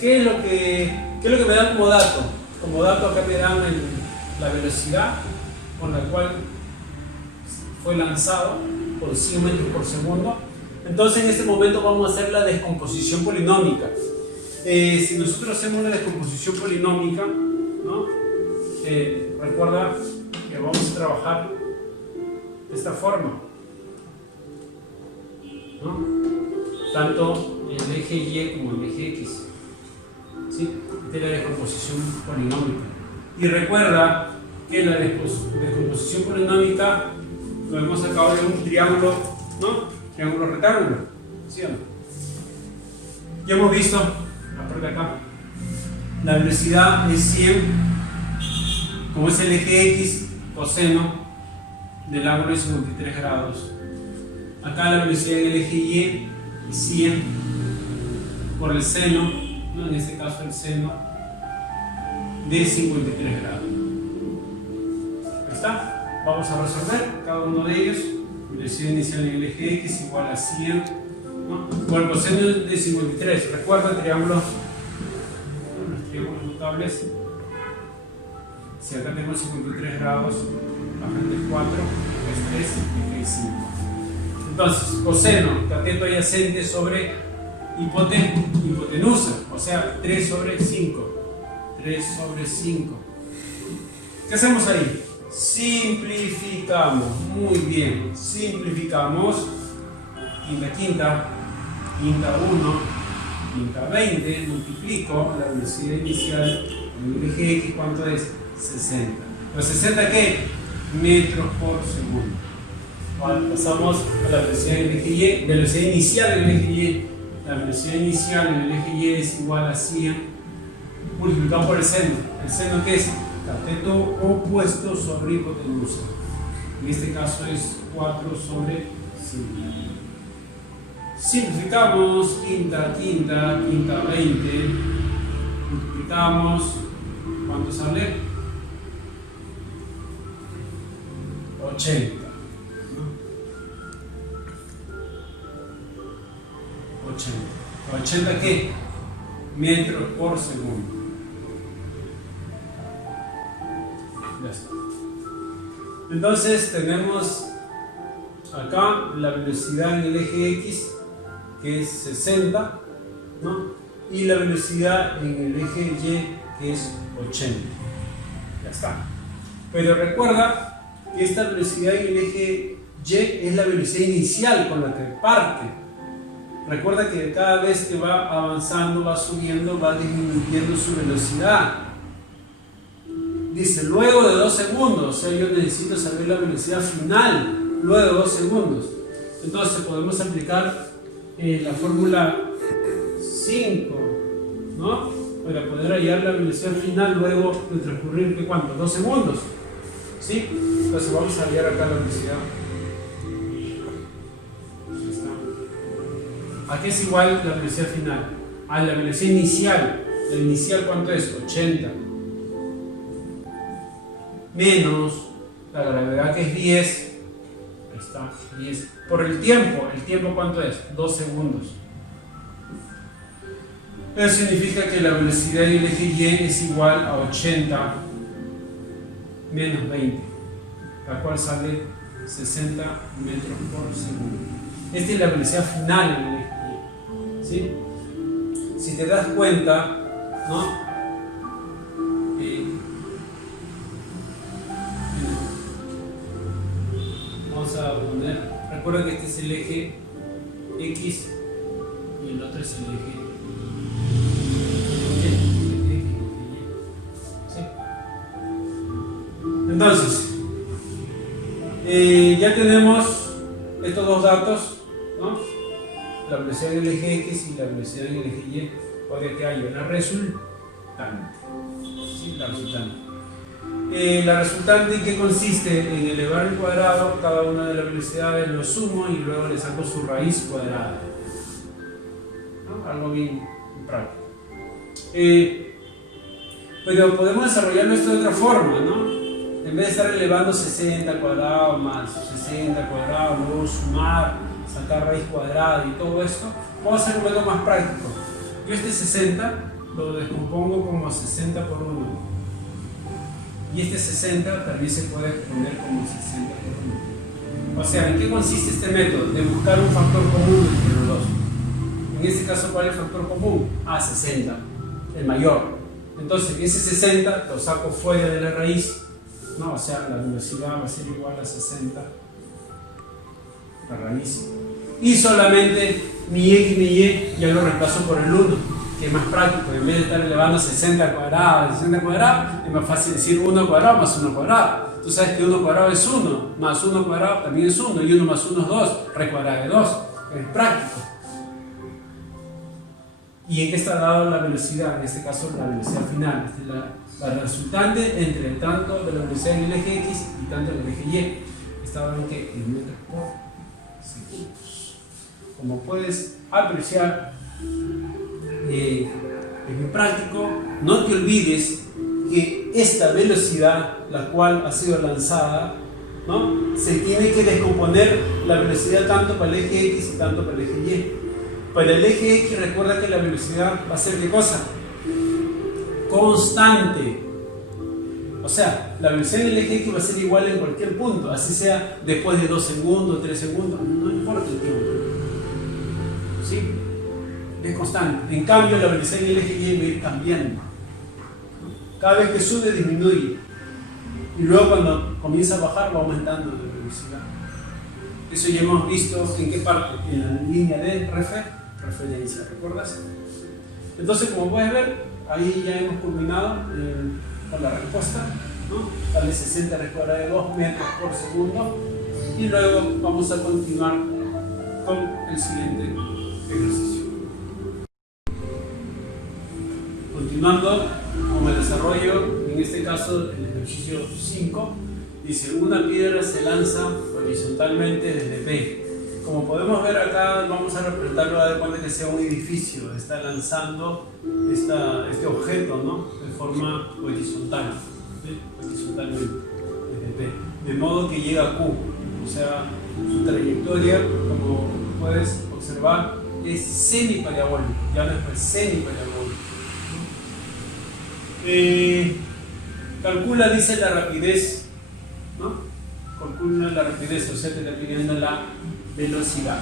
¿qué es lo que me da como dato? Como dato acá me dan la velocidad con la cual fue lanzado por 100 metros por segundo. Entonces en este momento vamos a hacer la descomposición polinómica. Si nosotros hacemos la descomposición polinómica, ¿no? Recuerda que vamos a trabajar de esta forma, ¿no? Tanto el eje Y como el eje X, ¿sí? Esta es la descomposición polinómica. Y recuerda que la descomposición polinómica lo hemos sacado de un triángulo, ¿no? Triángulo rectángulo, ¿sí o no? Ya hemos visto, aparte acá, la velocidad es 100, como es el eje X, coseno del ángulo de 53 grados. Acá la velocidad del eje Y es 100 por el seno, ¿no? En este caso el seno de 53 grados. Ahí está. Vamos a resolver cada uno de ellos. Velocidad inicial en el eje X igual a 100, ¿no? Por el coseno de 53. Recuerda los triángulos notables. Si acá tenemos 53 grados, bajante 4, es 3 y es 5. Entonces, coseno, cateto adyacente sobre hipotenusa, o sea, 3 sobre 5. 3 sobre 5. ¿Qué hacemos ahí? Simplificamos, muy bien, simplificamos. Quinta 1, quinta 20, multiplico la velocidad inicial en el eje X, ¿cuánto es? 60. ¿Pero 60 qué? Metros por segundo. Vale, pasamos a la velocidad en el eje Y, velocidad inicial en el eje Y. La velocidad inicial en el eje Y es igual a 100 multiplicado por el seno. ¿El seno qué es? Cateto opuesto sobre hipotenusa. En este caso es 4 sobre 5. Simplificamos, quinta 20, multiplicamos, ¿cuánto sale? 80. 80 ¿qué? Metros por segundo. Ya está. Entonces tenemos acá la velocidad en el eje X, que es 60, ¿no? Y la velocidad en el eje Y, que es 80. Ya está. Pero recuerda que esta velocidad en el eje Y es la velocidad inicial con la que parte. Recuerda que cada vez que va avanzando, va subiendo, va disminuyendo su velocidad. Dice, luego de 2 segundos, o sea, yo necesito saber la velocidad final, luego de 2 segundos. Entonces podemos aplicar la fórmula 5, ¿no? Para poder hallar la velocidad final luego de transcurrir, ¿qué cuánto? 2 segundos. ¿Sí? Entonces vamos a hallar acá la velocidad. ¿A qué es igual la velocidad final? A la velocidad inicial. ¿La inicial cuánto es? 80. Menos la gravedad, que es 10. Ahí está, 10. Por el tiempo ¿cuánto es? 2 segundos. Eso significa que la velocidad en el eje Y es igual a 80 menos 20, la cual sale 60 metros por segundo. Esta es la velocidad final en el eje Y, ¿sí? Si te das cuenta, ¿no? Vamos a poner, recuerda que este es el eje X y el otro es el eje Y. ¿Sí? Entonces, ya tenemos estos dos datos, ¿no? La velocidad en el eje X y la velocidad en el eje Y. Ahora que hay una resultante, ¿sí? La resultante. La resultante, ¿en qué consiste? En elevar el cuadrado, cada una de las velocidades lo sumo y luego le saco su raíz cuadrada. ¿No? Algo bien práctico. Pero podemos desarrollarlo esto de otra forma, ¿no? En vez de estar elevando 60 al cuadrado más 60 al cuadrado, luego sumar, sacar raíz cuadrada y todo esto, vamos a hacer un método más práctico. Yo este 60 lo descompongo como 60 por 1. Y este 60 también se puede exponer como 60 por 1. O sea, ¿en qué consiste este método? De buscar un factor común entre los dos. En este caso, ¿cuál es el factor común? 60, el mayor. Entonces, ese 60 lo saco fuera de la raíz, ¿no? O sea, la velocidad va a ser igual a 60, la raíz. Y solamente mi x y mi y ya lo reemplazo por el 1, que es más práctico. En vez de estar elevando 60 al cuadrado, 60 al cuadrado, es más fácil decir 1 al cuadrado más 1 al cuadrado. Tú sabes que 1 al cuadrado es 1, más 1 al cuadrado también es 1, y 1 más 1 es 2, raíz cuadrada de 2. Es práctico. ¿Y en qué está dada la velocidad? En este caso, la velocidad final. La resultante entre tanto de la velocidad en el eje X y tanto en el eje Y. Está dado en metros por segundos. Como puedes apreciar, es muy práctico. No te olvides que esta velocidad, la cual ha sido lanzada, ¿no? Se tiene que descomponer la velocidad tanto para el eje X y tanto para el eje Y. Para el eje X, recuerda que la velocidad va a ser ¿qué cosa? Constante. O sea, la velocidad en el eje X va a ser igual en cualquier punto, así sea después de 2 segundos, 3 segundos, no importa el tiempo. ¿Sí? Es constante. En cambio, la velocidad en el eje Y va a ir cambiando. Cada vez que sube, disminuye. Y luego cuando comienza a bajar, va aumentando la velocidad. Eso ya hemos visto en qué parte, en la línea de referencia, ¿recuerdas? Entonces, como puedes ver, ahí ya hemos culminado con la respuesta, ¿no? Vale 60 raíz cuadrada de 2 metros por segundo. Y luego vamos a continuar con el siguiente ejercicio. Continuando con el desarrollo, en este caso el ejercicio 5, dice: una piedra se lanza horizontalmente desde P. Como podemos ver acá, vamos a representarlo de cuenta que sea un edificio, está lanzando este objeto, ¿no? De forma horizontal, ¿sí? Horizontalmente desde P, de modo que llega a Q. O sea, su trayectoria, como puedes observar, es semiparabólico, ya no es semiparabólico. Calcula, dice, la rapidez, ¿no? Calcula la rapidez, o sea, te está pidiendo la velocidad,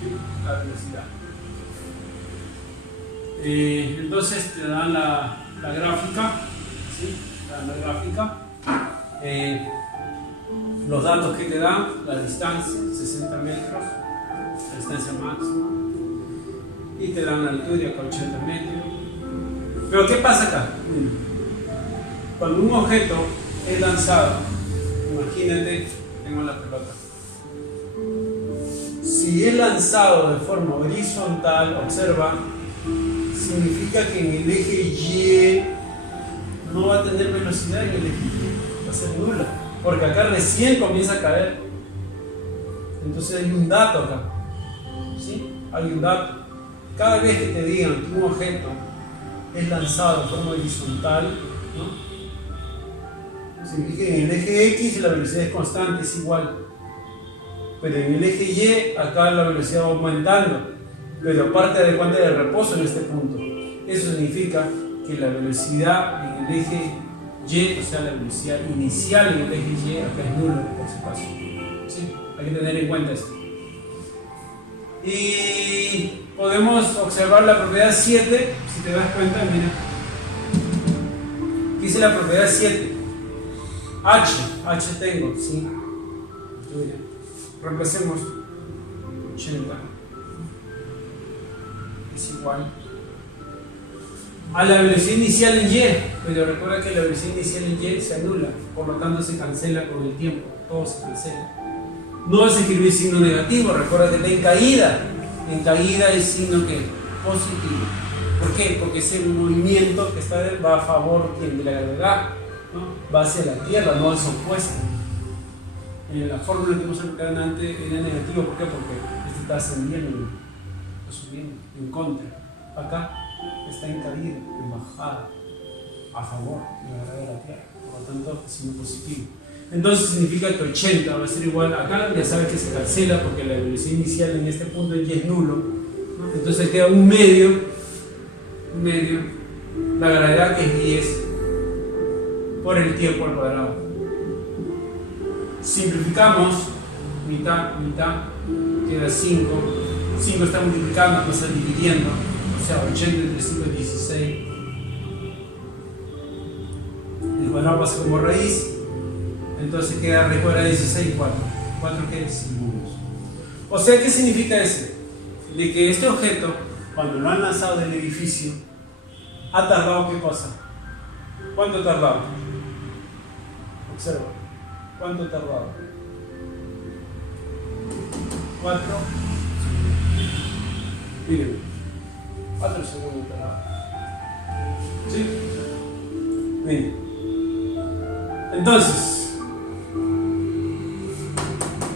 ¿sí? La velocidad. Entonces te dan la gráfica, ¿sí? Te dan la gráfica, los datos que te dan, la distancia, 60 metros, la distancia máxima, y te dan la altura, acá 80 metros. Pero ¿qué pasa acá? Cuando un objeto es lanzado, imagínate, tengo la pelota. Si es lanzado de forma horizontal, observa, significa que en el eje Y no va a tener velocidad, en el eje Y va a ser nula, porque acá recién comienza a caer. Entonces hay un dato acá, ¿sí? Hay un dato. Cada vez que te digan que un objeto es lanzado de forma horizontal, ¿no? Significa que en el eje X la velocidad es constante, es igual. Pero en el eje Y, acá la velocidad va aumentando. Pero aparte de cuánto de reposo en este punto. Eso significa que la velocidad en el eje Y, o sea, la velocidad inicial en el eje Y, acá es nula, por si acaso. ¿Sí? Hay que tener en cuenta esto. Y podemos observar la propiedad 7, si te das cuenta, mira. ¿Qué dice la propiedad 7? H tengo, sí. Reemplacemos 80. Es igual a la velocidad inicial en Y, pero recuerda que la velocidad inicial en Y se anula, por lo tanto se cancela con el tiempo, todo se cancela. No vas a escribir signo negativo, recuerda que está en caída. En caída es signo que positivo. ¿Por qué? Porque ese movimiento que está va a favor de la gravedad. ¿no? Va hacia la Tierra, no es opuesta. En la fórmula que hemos aplicado antes era negativo, ¿por qué? Porque este está ascendiendo, está subiendo, en contra. Acá está en caída, en bajada, a favor de la gravedad de la Tierra, por lo tanto es signo positivo. Entonces significa que 80 va a ser igual, acá ya sabes que se cancela porque la velocidad inicial en este punto ya es nulo, ¿no? Entonces queda un medio, la gravedad que es 10 por el tiempo al cuadrado. Simplificamos, mitad, queda 5, 5 está multiplicando, no está dividiendo, o sea 80 entre 5 es 16, el cuadrado pasa como raíz. Entonces queda raíz cuadrada de 16, 4. 4 que es segundos. O sea, ¿qué significa eso? De que este objeto, cuando lo han lanzado del edificio, ha tardado, ¿qué cosa? ¿Cuánto ha tardado? Observa. ¿Cuánto ha tardado? 4. Miren. 4 segundos tardado. ¿Sí? Miren. Entonces,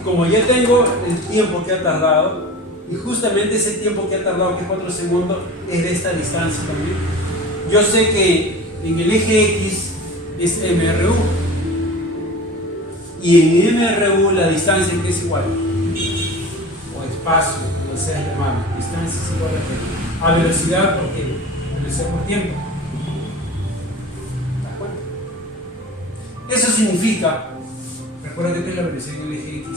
como ya tengo el tiempo que ha tardado, y justamente ese tiempo que ha tardado, que es 4 segundos, es de esta distancia también, yo sé que en el eje X es MRU, y en MRU la distancia que es igual, o espacio, como sea llamado, distancia es igual a velocidad, ¿por qué? Velocidad por tiempo. ¿Te das cuenta? Eso significa, recuerda que es la velocidad en el eje X.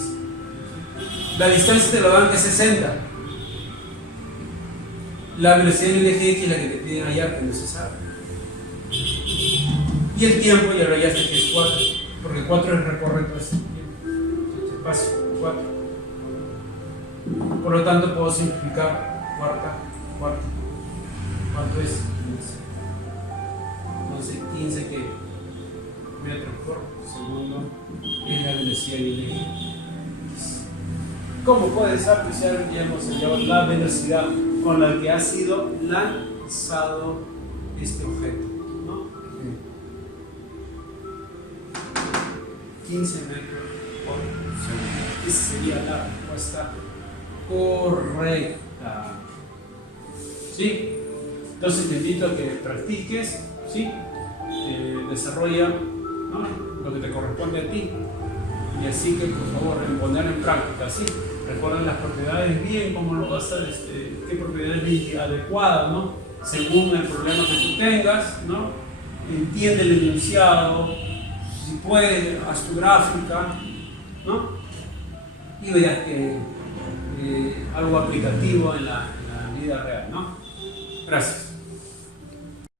La distancia te lo dan que es 60. La velocidad en el eje X es la que te piden hallar, que no se sabe. Y el tiempo ya lo hallaste que es 4, porque 4 es recorrer todo ese tiempo, este espacio, 4. Por lo tanto, puedo simplificar ¿cuánto es? 15. Entonces, 15 que metros por segundo es la velocidad en el eje. ¿Cómo puedes apreciar? Ya hemos hallado la velocidad con la que ha sido lanzado este objeto, ¿no? 15 metros por segundo. Esa sería la respuesta correcta. ¿Sí? Entonces te invito a que practiques, ¿sí? Desarrolla, ¿no?, lo que te corresponde a ti. Y así que, por favor, poner en práctica, ¿sí? Recuerda las propiedades bien, cómo lo vas a, qué propiedades bien adecuadas, ¿no? Según el problema que tú tengas, ¿no? Entiende el enunciado, si puedes, haz tu gráfica, ¿no? Y verás que algo aplicativo en la vida real, ¿no? Gracias.